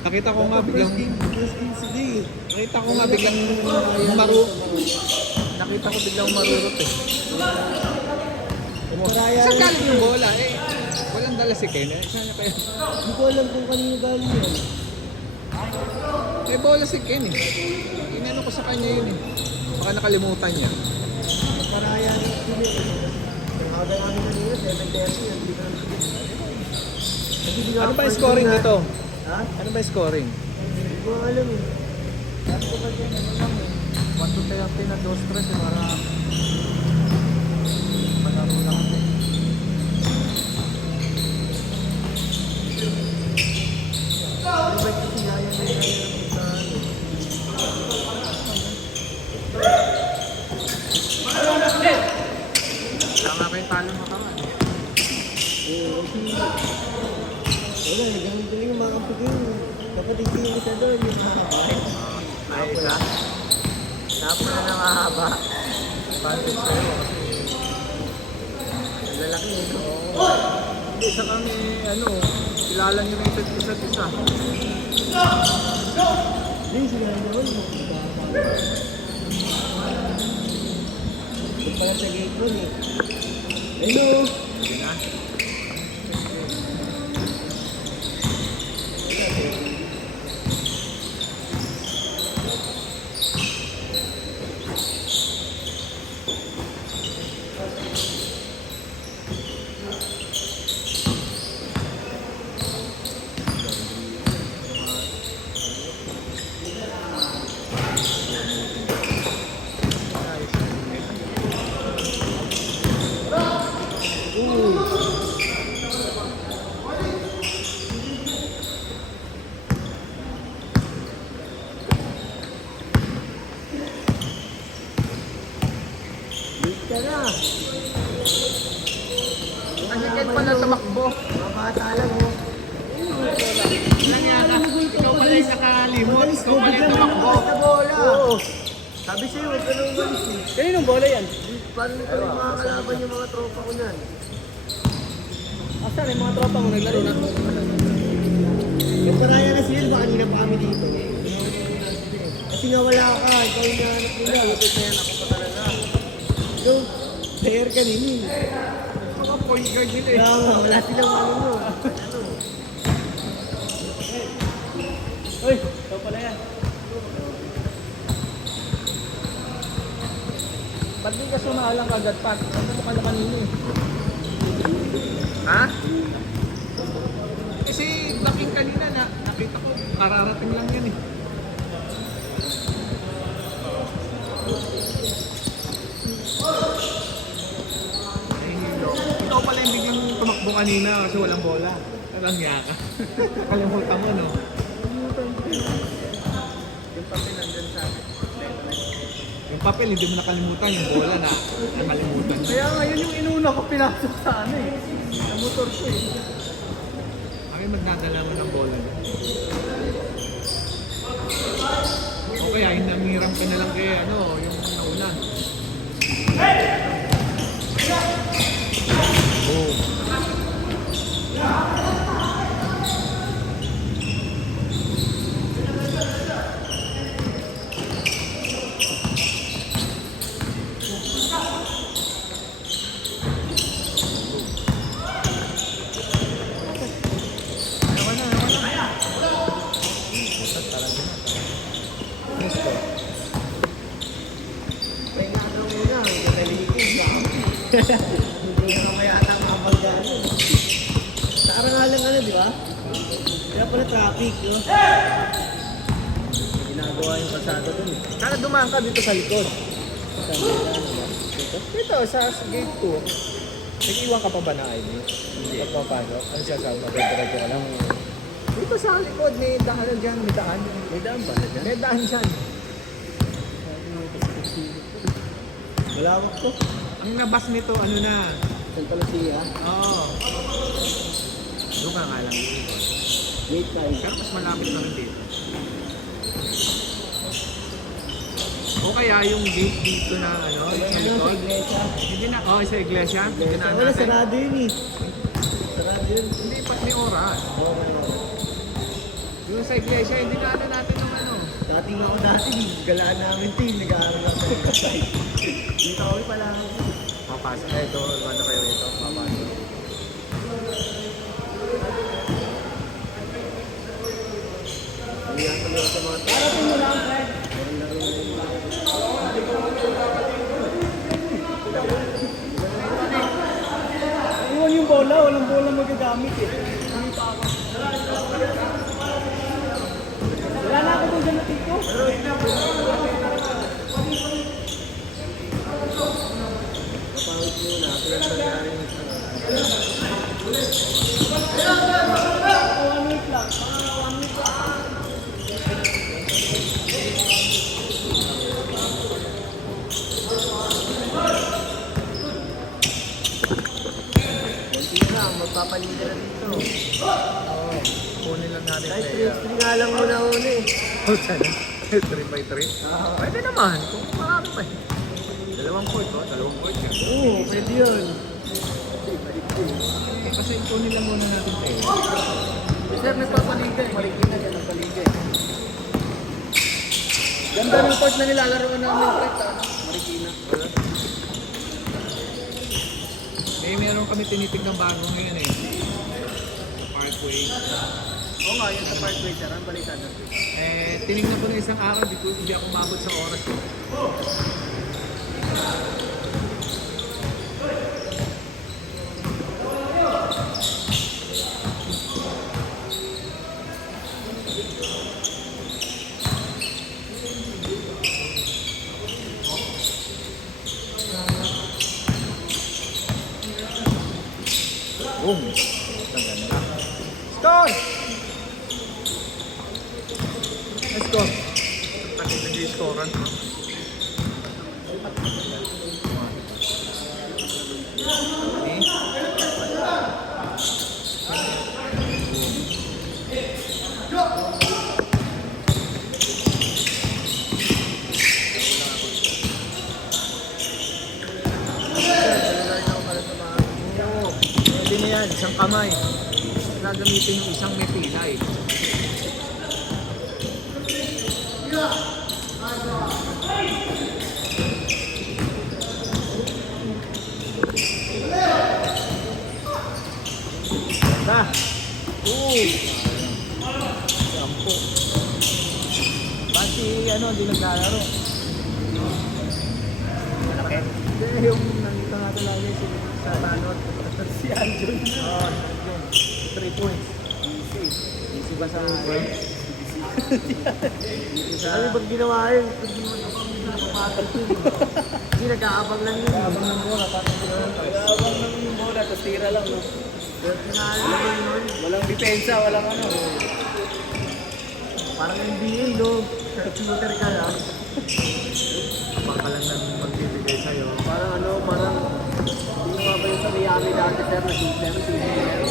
Nakita ko nga biglang marurot eh. Saan galing yung bola eh? Walang dala si Ken eh. Saan kaya? Hindi ko alam kung kanino galing yun. May bola si Ken eh. Inano ko sa kanya yun eh. Baka nakalimutan niya. Maraya yung sila eh. Aga namin kanina, 7:30 yun. Ano ba yung scoring dito? Ha? Ano ba yung scoring? Hindi ko alam eh. Sabi ko kasi ano lang eh. 1-30 na 2-3 eh. Para malaro lang ako eh. Ano ba yung kasiyayan na yung sa ano? Tama kayo talo mo kaman. Oo, kasi wala, ganun tuloy yung mga kapatid. Kapatid ko yung isa doon, yung mahaba. Ay, isa. Tapos na nakahaba. Pantis sa'yo kasi lalaki nito. Hindi, isa kami, ano, kilala nyo na isa't isa. Hindi, sila naman. Ito pala sa gate mo eh. Hello! Hindi na. Late ka na. Ang Ken pala tumakbo. Mga bata lang oh. Nangyara, ikaw pala yung nakalimot. Ikaw pala yung tumakbo. Sa bola. Oo. Sabi sa'yo, huwag ka nang umalis eh. Kaninong bola yan? Paano nito yung mga kalaban yung mga tropa ko niyan? Asan yung mga tropa mo naglaro na? Yung paraya na sila, baka kanina pa kami dito. Kasi nga wala ka, ikaw yung nahanap nila. Lupit na yan ako pa talaga. So, player ka din eh. Mga point guard nila eh. Kaya nga, wala silang ano mo. Ano? Uy, ikaw pala yan. Ba't di ka sumalang agad pa? Ano mo ka na kanina eh? Ha? Kasi laking kanina na nakita ko, kararating lang yan eh. Ikaw pala yung biglang tumakbo kanina kasi walang bola. Walang yaka. Kalimutan mo, no? Yung papel nandun sa akin. Yung papel, hindi mo nakalimutan. Yung bola na nakalimutan. Kaya nga, yun yung inuna ko pinasok sa ano eh. Sa motor ko eh. Kami magdadala mo ng bola. O kaya, hinamiram ka na lang kaya, ano, yung nauna. Oh. Kaya nga muna, hindi ka naliligid. Hindi ka naman yata makapagdaan. Sa karangalang ano, di ba? Kaya pala traffic, no? Ginagawa yung kalsada dun eh. Sana dumaan ka dito sa likod. Sa ano ba? Dito, sa gate 2. Nag-iwan ka pa ba na ID? Hindi. Pagpapasok? Ano siya sabi? Magpapagod ka lang. Dito sa likod, may daan dyan, may daan. May daan ba na dyan? May daan dyan. Malawak to. Ang nabas nito, ano na? Saan pala siya? Oo. Doon ka nga lang. Wait time. Pero mas malapit na rin dito. O kaya yung gate dito na ano, yung sa Ano sa likod. iglesia? Hindi na, sa iglesia. Hindi na Wala, natin. sarado yun eh. Sarado yun. Hindi, pag may oras. Oo, ano. Yung sa iglesia, hindi na ano natin ng ano. Dati nga ako dati, galaan namin ito eh. Nag-aaral ako sa website. Dito kami pala ako. Mapasok. Eh, ito, ano kayo ito? Mapasok. Hindi ako lang sa mga tao. Parating mo lang, Fred. Iwan yung bola, walang bola magagamit eh. Hindi pa ako. Wala na ako doon dyan na tiko. Kapawit mo na, pero nangyari yung one week lang. One week lang. Konti lang, magpapaliga na dito. Oo. Kunin lang natin Kahit player. 3-3 nga lang muna uli. Oh, sana. 3x3. Pwede naman. Kung marami pa eh. Dalawang court, oh. Dalawang court yan. Oo, pwede yun. Eh, kasi kunin lang muna natin player. Sir, nagpapaliga eh. Marikina na dyan ang paliga eh. Ganda ng court na nilalaroan namin, Fred. Marikina. Meron kami tinitignan bago ngayon eh. Parkway. Oo nga, yun sa Parkway, sir. Ang balikan natin. Eh, tinignan ko na isang araw, hindi ako umabot sa oras eh. Boom! Ang ganda. Score! Let's go! Pati nag-i-scorean. Pwede na yan, isang kamay. Gagamitin yung isang may pilay. Ganda! Sampo. Bati, hindi naglalaro. Malaki? Hindi, yung nandito nga talaga sa tanot. Si Anjon. Oo, yun. 3 points. Easy. Easy ba sa akin? Ano ba't ginawa yun? Hindi mo napapagod yun. Hindi, nag-aabang lang yun. Abang ng bola, parang Nag-aabang lang yung bola, tapos tira lang. No? Pero tinalo naman yun. Walang depensa, walang ano. Parang NBA, no? Shooter ka lang. baka lang nang magbibigay sa'yo. Parang hindi mo ba yung sa Miami dati, sir, na shooter, si Miller.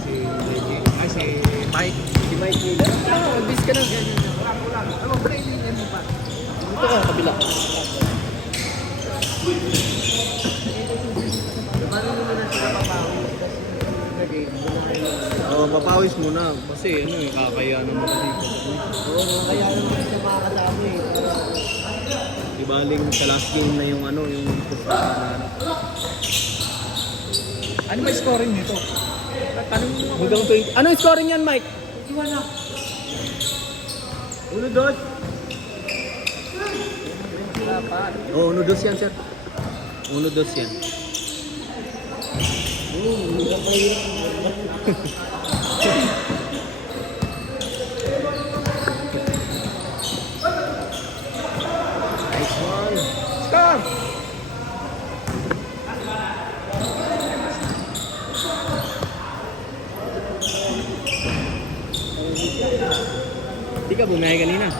Si JJ. Ay, si Mike. Si Mike Miller. Bis ka na. Wala. Ano, training yan mo pa. Dito ka, kabila. Paano mo na sila papawin? Oo, papawis muna. Kasi kakaya naman dito. Oo, kaya naman sila makakasama eh. Di baling sa last game na yung yung pustahan. Ano ba scoring nito? Tanong mo ako. Hanggang 20. Ano yung scoring yan, Mike? Iwan na. Uno, dos. Oo, 1-2 yan, sir. 1-2 yan. Hirap pa hirap. Nice one. Score! Di ka bumiyahe kanina.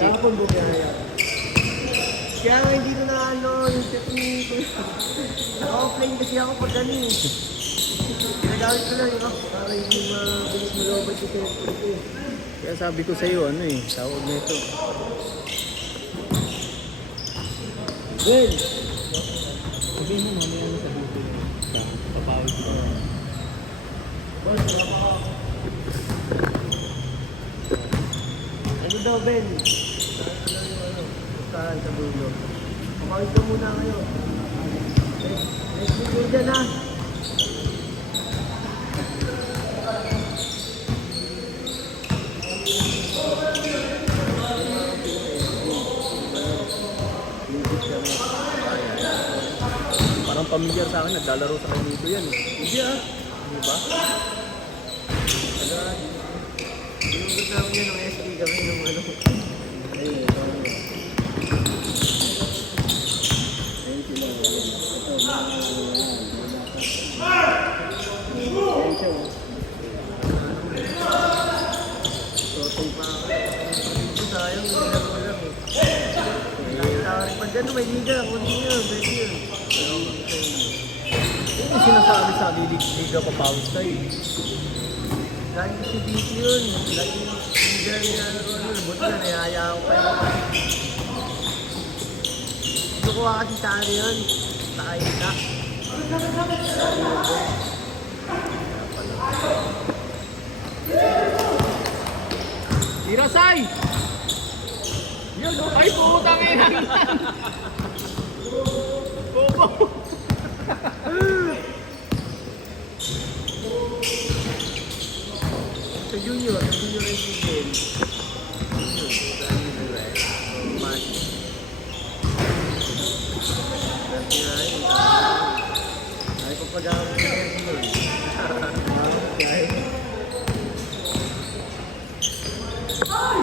Tapon bumiyaya. Kaya nga hindi ko na yung technique ko. Na-offline kasi ako pag ginagamit ko lang yun. Para hindi mabilis malobad yung technique ko. Kaya sabi ko sa'yo, tawag na ito. Well, Sabihin mo, mamaya sa dito. Boss, wala pa ako. Ano daw, Ben? Pustahan sa dulo. Kumawin ka muna kayo. Let's go dyan, ha? Parang pamilyar sa akin, naglalaro sa akin dito yan. Hindi ah. Di ba? Inugot namin yan ng SD kami nung ano. Ayun, ito. Ayun sila. Ito, ayun siya, oh. Sotong pa ako. Ito, sayang, hindi na ko lang eh. Nakita pa dyan, may liga. Kunin nyo, pwede yun. Ano yung sinasabi sa Liga Papawis tayo? Lagi si DC yun. Lagi liga niya ano. Buti na, nayaya ako pa yun. Gusto ko kasi sa ano yun. Sa kaita. Irasay! Yan o. Ay, putang ina! Bobo! Sa junior and game. Ay, pagpag-aamit na yan yun.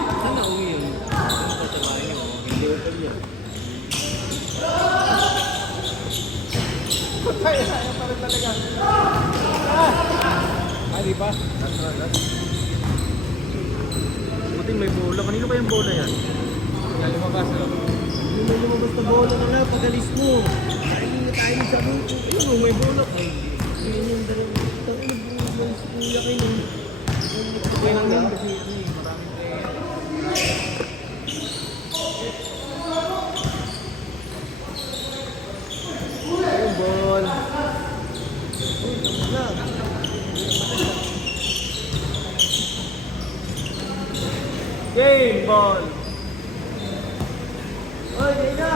Saan na uwi yun? Ano sa bahay niyo? Hindi open yun. Ay, ayaw pa rin talaga. Ah, di ba? Buti may bola. Kanino kayang bola yan? Yan, lumabas o. Hindi mo lumabas na bola na nga pag-alis mo. Tayo sa buko. Ayun oh, may bola. Ay, Ayun yung dalawang. Tayo na buko. Si kuya kayo. okay lang yan kasi ano eh, maraming player. Ayun, ball. Game ball! Oy, Dina!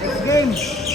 Next game!